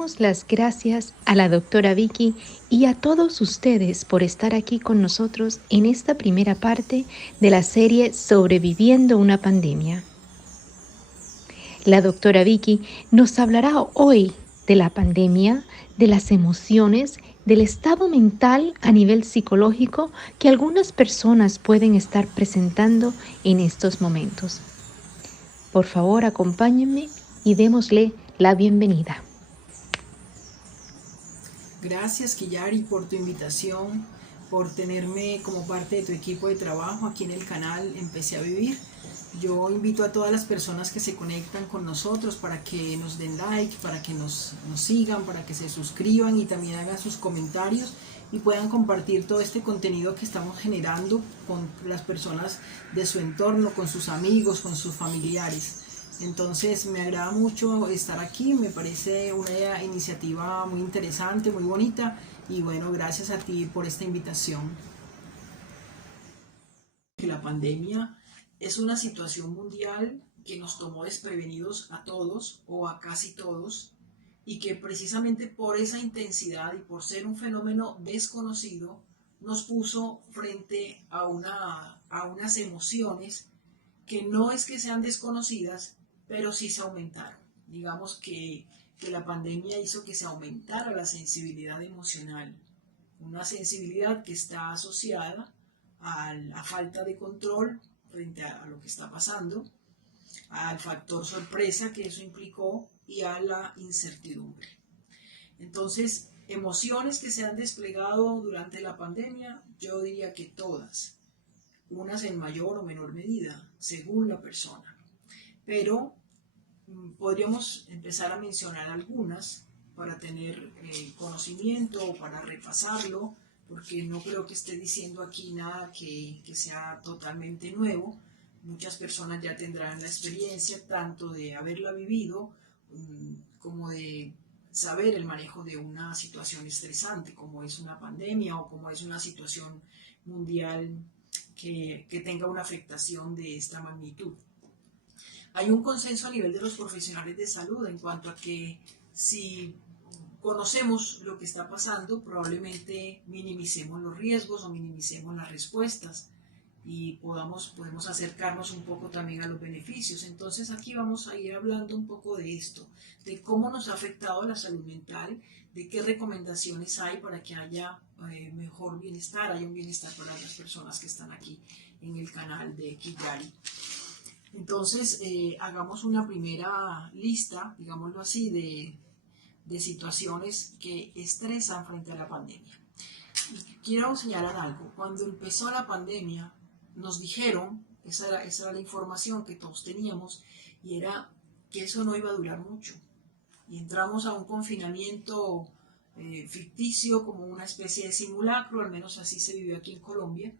damos las gracias a la doctora Vicky y a todos ustedes por estar aquí con nosotros en esta primera parte de la serie Sobreviviendo una pandemia. La doctora Vicky nos hablará hoy de la pandemia, de las emociones, del estado mental a nivel psicológico que algunas personas pueden estar presentando en estos momentos. Por favor, acompáñenme y démosle la bienvenida. Gracias, Kiyari, por tu invitación, por tenerme como parte de tu equipo de trabajo aquí en el canal Empecé a Vivir. Yo invito a todas las personas que se conectan con nosotros para que nos den like, para que nos sigan, para que se suscriban y también hagan sus comentarios y puedan compartir todo este contenido que estamos generando con las personas de su entorno, con sus amigos, con sus familiares. Entonces me agrada mucho estar aquí, me parece una iniciativa muy interesante, muy bonita y bueno, gracias a ti por esta invitación. La pandemia es una situación mundial que nos tomó desprevenidos a todos o a casi todos y que precisamente por esa intensidad y por ser un fenómeno desconocido nos puso frente a unas emociones que no es que sean desconocidas, pero sí se aumentaron. Digamos que la pandemia hizo que se aumentara la sensibilidad emocional, una sensibilidad que está asociada a la falta de control frente a lo que está pasando, al factor sorpresa que eso implicó y a la incertidumbre. Entonces, emociones que se han desplegado durante la pandemia, yo diría que todas, unas en mayor o menor medida, según la persona. Pero podríamos empezar a mencionar algunas para tener conocimiento o para repasarlo, porque no creo que esté diciendo aquí nada que sea totalmente nuevo. Muchas personas ya tendrán la experiencia tanto de haberla vivido como de saber el manejo de una situación estresante, como es una pandemia o como es una situación mundial que tenga una afectación de esta magnitud. Hay un consenso a nivel de los profesionales de salud en cuanto a que si conocemos lo que está pasando, probablemente minimicemos los riesgos o minimicemos las respuestas y podemos acercarnos un poco también a los beneficios. Entonces aquí vamos a ir hablando un poco de esto, de cómo nos ha afectado la salud mental, de qué recomendaciones hay para que haya mejor bienestar, haya un bienestar para las personas que están aquí en el canal de Kiyari. Entonces, hagamos una primera lista, digámoslo así, de situaciones que estresan frente a la pandemia. Y quiero señalar algo. Cuando empezó la pandemia, nos dijeron, esa era la información que todos teníamos, y era que eso no iba a durar mucho. Y entramos a un confinamiento ficticio, como una especie de simulacro, al menos así se vivió aquí en Colombia,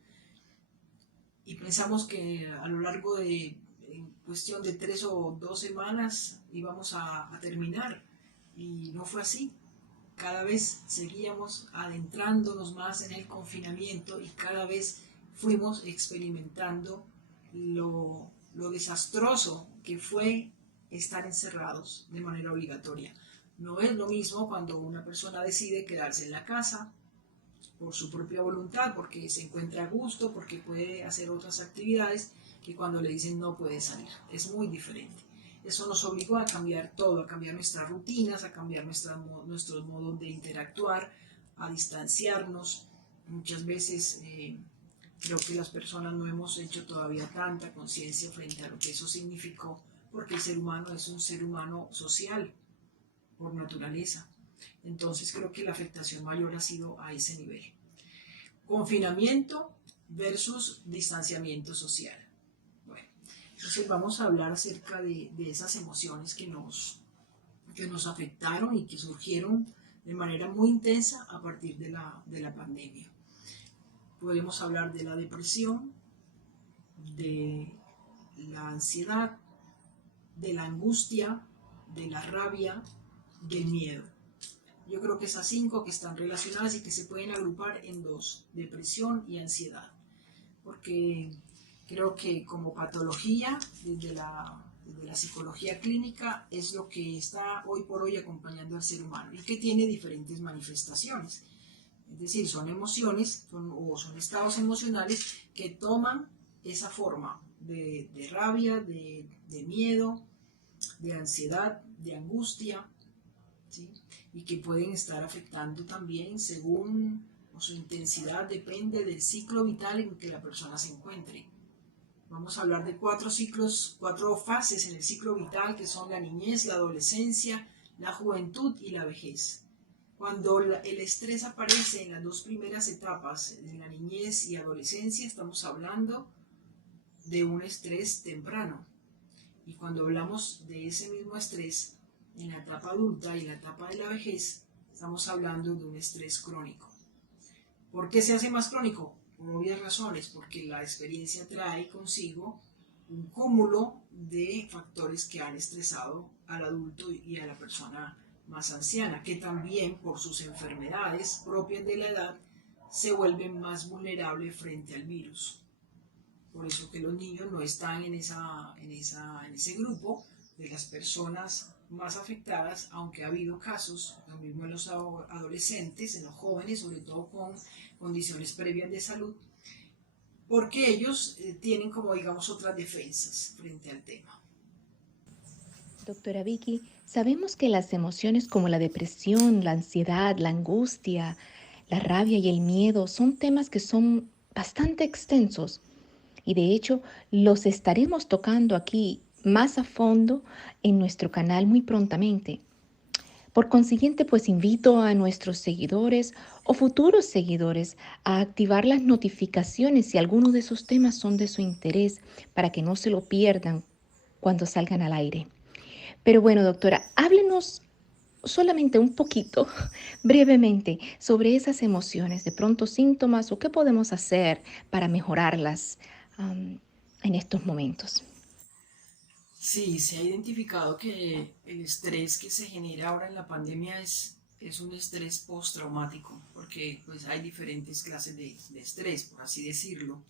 y pensamos que a lo largo de en cuestión de 3 o 2 semanas íbamos a terminar y no fue así. Cada vez seguíamos adentrándonos más en el confinamiento y cada vez fuimos experimentando lo desastroso que fue estar encerrados de manera obligatoria. No es lo mismo cuando una persona decide quedarse en la casa por su propia voluntad, porque se encuentra a gusto, porque puede hacer otras actividades, que cuando le dicen no puede salir. Es muy diferente. Eso nos obligó a cambiar todo, a cambiar nuestras rutinas, a cambiar nuestros modos de interactuar, a distanciarnos. Muchas veces creo que las personas no hemos hecho todavía tanta conciencia frente a lo que eso significó, porque el ser humano es un ser humano social por naturaleza. Entonces creo que la afectación mayor ha sido a ese nivel. Confinamiento versus distanciamiento social. Bueno, entonces vamos a hablar acerca de esas emociones que nos afectaron y que surgieron de manera muy intensa a partir de la pandemia. Podemos hablar de la depresión, de la ansiedad, de la angustia, de la rabia, del miedo. Yo creo que esas 5 que están relacionadas y que se pueden agrupar en 2, depresión y ansiedad. Porque creo que como patología, desde la desde la psicología clínica, es lo que está hoy por hoy acompañando al ser humano y que tiene diferentes manifestaciones. Es decir, son emociones son estados emocionales que toman esa forma de rabia, de miedo, de ansiedad, de angustia, ¿sí? Y que pueden estar afectando también según su intensidad, depende del ciclo vital en que la persona se encuentre. Vamos a hablar de 4 ciclos, 4 fases en el ciclo vital, que son la niñez, la adolescencia, la juventud y la vejez. Cuando el estrés aparece en las 2 primeras etapas, en la niñez y adolescencia, estamos hablando de un estrés temprano. Y cuando hablamos de ese mismo estrés en la etapa adulta y la etapa de la vejez, estamos hablando de un estrés crónico. ¿Por qué se hace más crónico? Por obvias razones, porque la experiencia trae consigo un cúmulo de factores que han estresado al adulto y a la persona más anciana, que también por sus enfermedades propias de la edad se vuelven más vulnerables frente al virus. Por eso que los niños no están en ese grupo de las personas más afectadas, aunque ha habido casos, lo mismo en los adolescentes, en los jóvenes, sobre todo con condiciones previas de salud, porque ellos tienen como digamos otras defensas frente al tema. Doctora Vicky, sabemos que las emociones como la depresión, la ansiedad, la angustia, la rabia y el miedo son temas que son bastante extensos y de hecho los estaremos tocando aquí más a fondo en nuestro canal muy prontamente. Por consiguiente, pues invito a nuestros seguidores o futuros seguidores a activar las notificaciones si algunos de esos temas son de su interés para que no se lo pierdan cuando salgan al aire. Pero bueno, doctora, háblenos solamente un poquito, brevemente, sobre esas emociones, de pronto síntomas o qué podemos hacer para mejorarlas en estos momentos. Sí, se ha identificado que el estrés que se genera ahora en la pandemia es un estrés postraumático, porque pues hay diferentes clases de estrés, por así decirlo.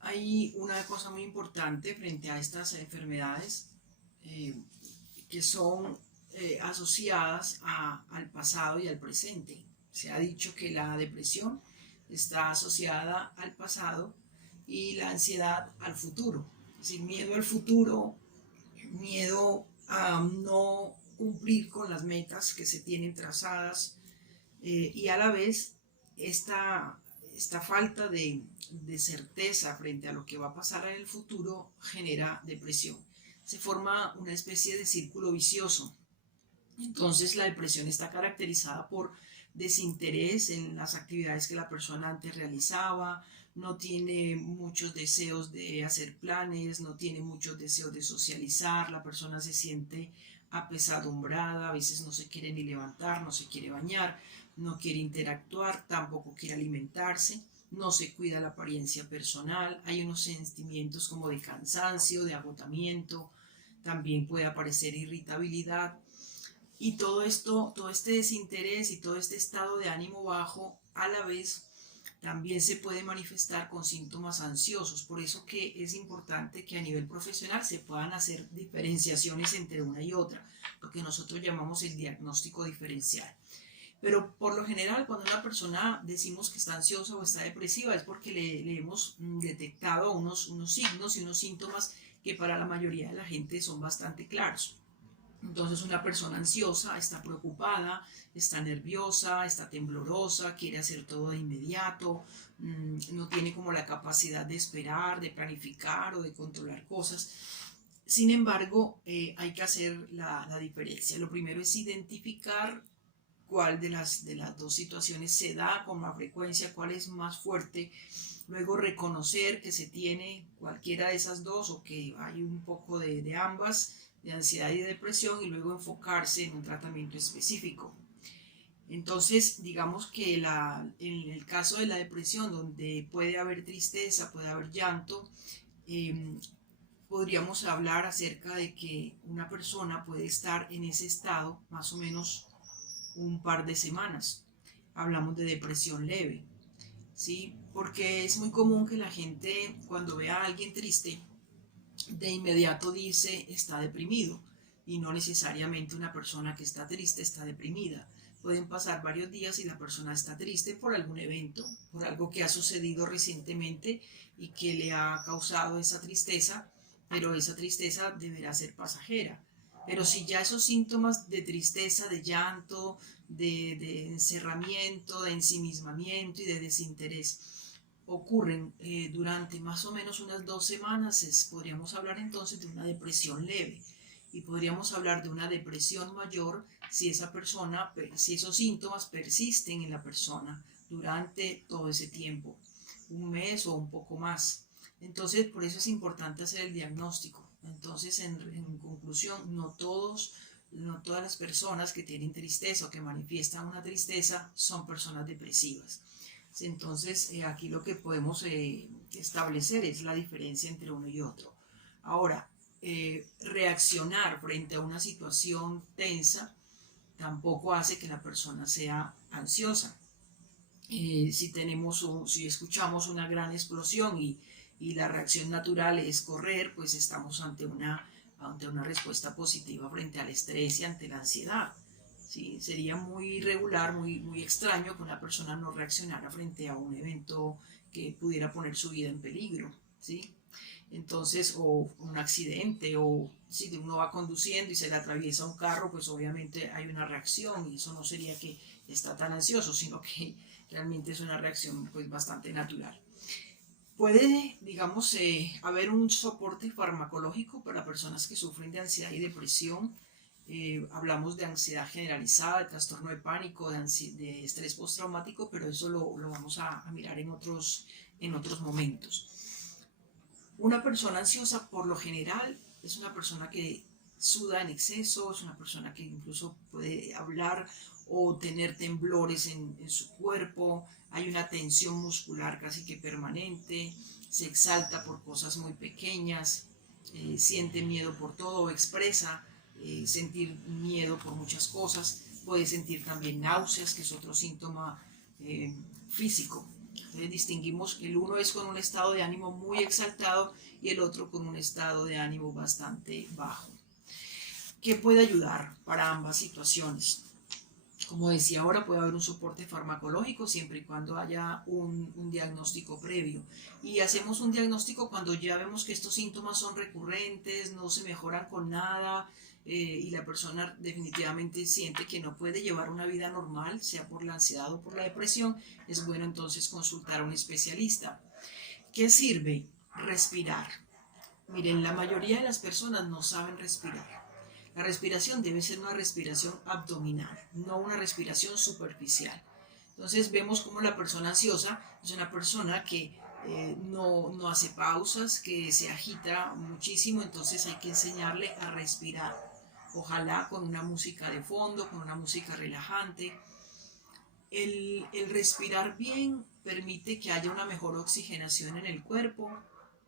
Hay una cosa muy importante frente a estas enfermedades eh, que son asociadas al pasado y al presente. Se ha dicho que la depresión está asociada al pasado y la ansiedad al futuro. Es decir, miedo al futuro, miedo a no cumplir con las metas que se tienen trazadas y a la vez esta falta de certeza frente a lo que va a pasar en el futuro genera depresión. Se forma una especie de círculo vicioso. Entonces la depresión está caracterizada por desinterés en las actividades que la persona antes realizaba, no tiene muchos deseos de hacer planes, no tiene muchos deseos de socializar, la persona se siente apesadumbrada, a veces no se quiere ni levantar, no se quiere bañar, no quiere interactuar, tampoco quiere alimentarse, no se cuida la apariencia personal, hay unos sentimientos como de cansancio, de agotamiento, también puede aparecer irritabilidad. Y todo esto, todo este desinterés y todo este estado de ánimo bajo, a la vez también se puede manifestar con síntomas ansiosos. Por eso que es importante que a nivel profesional se puedan hacer diferenciaciones entre una y otra, lo que nosotros llamamos el diagnóstico diferencial. Pero por lo general, cuando una persona decimos que está ansiosa o está depresiva, es porque le hemos detectado unos signos y unos síntomas que para la mayoría de la gente son bastante claros. Entonces una persona ansiosa está preocupada, está nerviosa, está temblorosa, quiere hacer todo de inmediato, no tiene como la capacidad de esperar, de planificar o de controlar cosas. Sin embargo, hay que hacer la diferencia. Lo primero es identificar cuál de las 2 situaciones se da con más frecuencia, cuál es más fuerte. Luego reconocer que se tiene cualquiera de esas dos o que hay un poco de ambas, de ansiedad y depresión, y luego enfocarse en un tratamiento específico. Entonces, digamos que en el caso de la depresión, donde puede haber tristeza, puede haber llanto, eh, podríamos hablar acerca de que una persona puede estar en ese estado más o menos un par de semanas. Hablamos de depresión leve, ¿sí? Porque es muy común que la gente cuando ve a alguien triste de inmediato dice está deprimido, y no necesariamente una persona que está triste está deprimida. Pueden pasar varios días y la persona está triste por algún evento, por algo que ha sucedido recientemente y que le ha causado esa tristeza, pero esa tristeza deberá ser pasajera. Pero si ya esos síntomas de tristeza, de llanto, de encerramiento, de ensimismamiento y de desinterés ocurren durante más o menos unas 2 semanas, podríamos hablar entonces de una depresión leve, y podríamos hablar de una depresión mayor si esa persona, si esos síntomas persisten en la persona durante todo ese tiempo, un mes o un poco más. Entonces, por eso es importante hacer el diagnóstico. Entonces, en conclusión, no todas las personas que tienen tristeza o que manifiestan una tristeza son personas depresivas. Entonces, aquí lo que podemos establecer es la diferencia entre uno y otro. Ahora, reaccionar frente a una situación tensa tampoco hace que la persona sea ansiosa. Si escuchamos una gran explosión y la reacción natural es correr, pues estamos ante una respuesta positiva frente al estrés y ante la ansiedad. ¿Sí? Sería muy irregular, muy extraño que una persona no reaccionara frente a un evento que pudiera poner su vida en peligro. ¿Sí? Entonces, o un accidente, o si uno va conduciendo y se le atraviesa un carro, pues obviamente hay una reacción, y eso no sería que está tan ansioso, sino que realmente es una reacción pues bastante natural. Puede, digamos, haber un soporte farmacológico para personas que sufren de ansiedad y depresión. Hablamos de ansiedad generalizada, de trastorno de pánico, de estrés postraumático, pero eso lo vamos a mirar en otros momentos. Una persona ansiosa, por lo general, es una persona que suda en exceso, es una persona que incluso puede hablar o tener temblores en su cuerpo, hay una tensión muscular casi que permanente, se exalta por cosas muy pequeñas, siente miedo por todo, expresa sentir miedo por muchas cosas, puede sentir también náuseas, que es otro síntoma físico. Entonces distinguimos que el uno es con un estado de ánimo muy exaltado y el otro con un estado de ánimo bastante bajo. ¿Qué puede ayudar para ambas situaciones? Como decía ahora, puede haber un soporte farmacológico siempre y cuando haya un diagnóstico previo. Y hacemos un diagnóstico cuando ya vemos que estos síntomas son recurrentes, no se mejoran con nada, y la persona definitivamente siente que no puede llevar una vida normal, sea por la ansiedad o por la depresión. Es bueno entonces consultar a un especialista. ¿Qué sirve? Respirar. Miren, la mayoría de las personas no saben respirar. La respiración debe ser una respiración abdominal, no una respiración superficial. Entonces vemos como la persona ansiosa es una persona que no hace pausas, que se agita muchísimo, entonces hay que enseñarle a respirar. Ojalá con una música de fondo, con una música relajante. El respirar bien permite que haya una mejor oxigenación en el cuerpo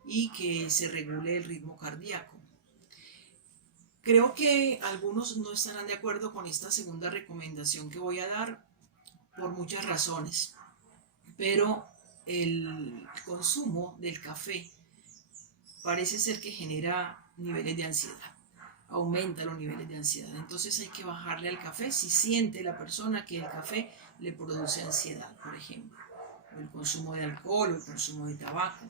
y que se regule el ritmo cardíaco. Creo que algunos no estarán de acuerdo con esta segunda recomendación que voy a dar por muchas razones, pero el consumo del café parece ser que genera niveles de ansiedad, aumenta los niveles de ansiedad. Entonces hay que bajarle al café si siente la persona que el café le produce ansiedad, por ejemplo, o el consumo de alcohol o el consumo de tabaco.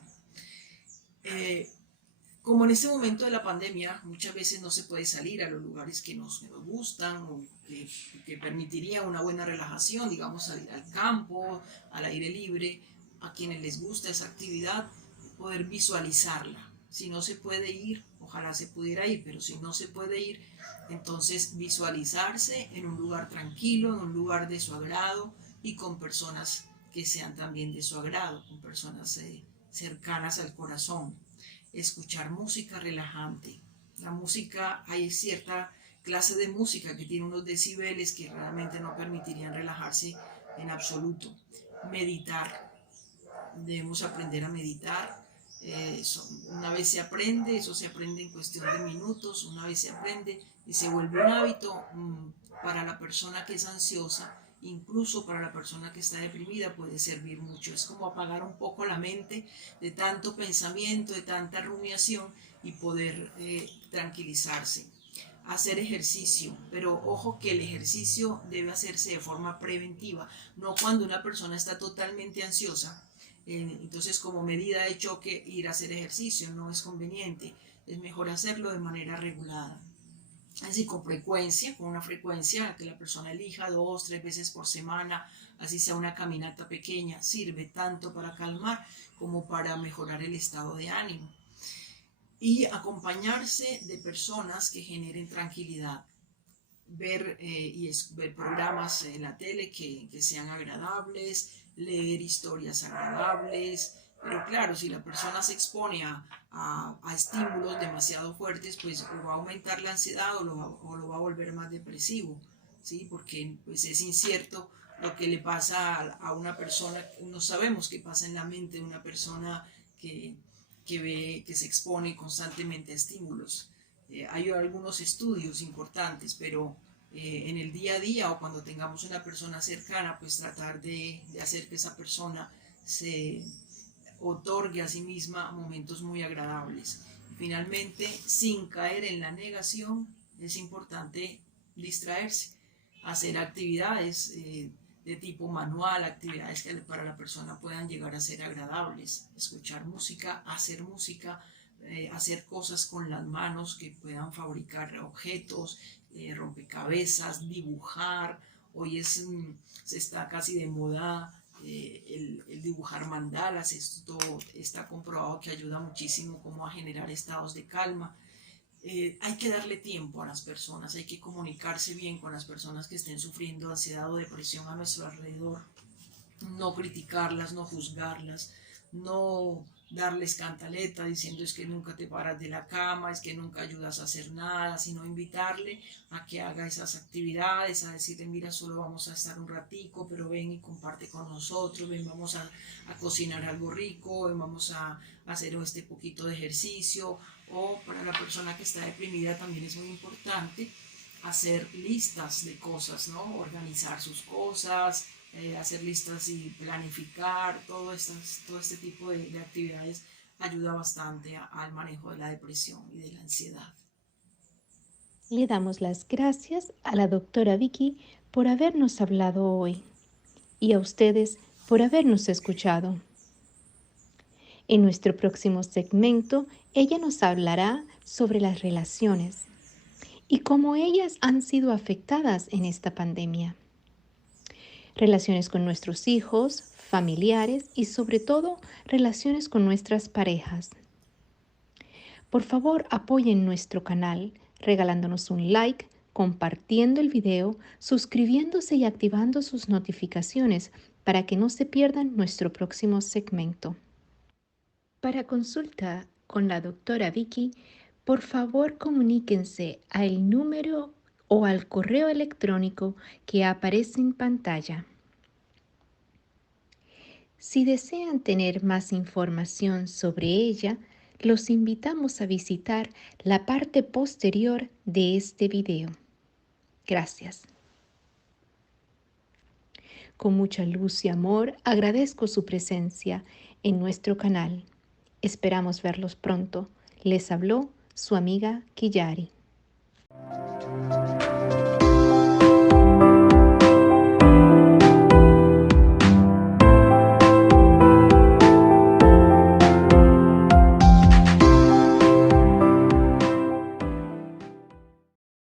Como en este momento de la pandemia muchas veces no se puede salir a los lugares que nos gustan o que permitiría una buena relajación, digamos salir al campo, al aire libre, a quienes les gusta esa actividad, poder visualizarla. Si no se puede ir, ojalá se pudiera ir, pero si no se puede ir, entonces visualizarse en un lugar tranquilo, en un lugar de su agrado y con personas que sean también de su agrado, con personas cercanas al corazón. Escuchar música relajante. La música, hay cierta clase de música que tiene unos decibeles que realmente no permitirían relajarse en absoluto. Meditar. Debemos aprender a meditar. Una vez se aprende, eso se aprende en cuestión de minutos, una vez se aprende y se vuelve un hábito para la persona que es ansiosa, incluso para la persona que está deprimida puede servir mucho. Es como apagar un poco la mente de tanto pensamiento, de tanta rumiación, y poder tranquilizarse. Hacer ejercicio, pero ojo que el ejercicio debe hacerse de forma preventiva, no cuando una persona está totalmente ansiosa. Entonces, como medida de choque, ir a hacer ejercicio no es conveniente, es mejor hacerlo de manera regulada. Así con una frecuencia que la persona elija 2, 3 veces por semana, así sea una caminata pequeña, sirve tanto para calmar como para mejorar el estado de ánimo. Y acompañarse de personas que generen tranquilidad. Ver programas en la tele que sean agradables, leer historias agradables, pero claro, si la persona se expone a estímulos demasiado fuertes, pues o va a aumentar la ansiedad o lo va a volver más depresivo, ¿sí? Porque pues es incierto lo que le pasa a una persona, no sabemos qué pasa en la mente de una persona que, que se expone constantemente a estímulos. Hay algunos estudios importantes, pero en el día a día o cuando tengamos una persona cercana, pues tratar de hacer que esa persona se otorgue a sí misma momentos muy agradables. Finalmente, sin caer en la negación, es importante distraerse, hacer actividades de tipo manual, actividades que para la persona puedan llegar a ser agradables, escuchar música, hacer cosas con las manos que puedan fabricar objetos, rompecabezas, dibujar. Hoy se está casi de moda el dibujar mandalas. Esto está comprobado que ayuda muchísimo como a generar estados de calma. Hay que darle tiempo a las personas, hay que comunicarse bien con las personas que estén sufriendo ansiedad o depresión a nuestro alrededor, no criticarlas, no juzgarlas, no darles cantaleta diciendo es que nunca te paras de la cama, es que nunca ayudas a hacer nada, sino invitarle a que haga esas actividades, a decirle mira, solo vamos a estar un ratico, pero ven y comparte con nosotros, ven, vamos a cocinar algo rico, ven, vamos a hacer este poquito de ejercicio. O para la persona que está deprimida también es muy importante hacer listas de cosas, ¿no? Organizar sus cosas, hacer listas y planificar, todo este tipo de actividades ayuda bastante al manejo de la depresión y de la ansiedad. Le damos las gracias a la doctora Vicky por habernos hablado hoy y a ustedes por habernos escuchado. En nuestro próximo segmento, ella nos hablará sobre las relaciones y cómo ellas han sido afectadas en esta pandemia. Relaciones con nuestros hijos, familiares y sobre todo relaciones con nuestras parejas. Por favor, apoyen nuestro canal regalándonos un like, compartiendo el video, suscribiéndose y activando sus notificaciones para que no se pierdan nuestro próximo segmento. Para consulta con la doctora Vicky, por favor comuníquense al número o al correo electrónico que aparece en pantalla. Si desean tener más información sobre ella, los invitamos a visitar la parte posterior de este video. Gracias. Con mucha luz y amor agradezco su presencia en nuestro canal. Esperamos verlos pronto. Les habló su amiga Kiyari.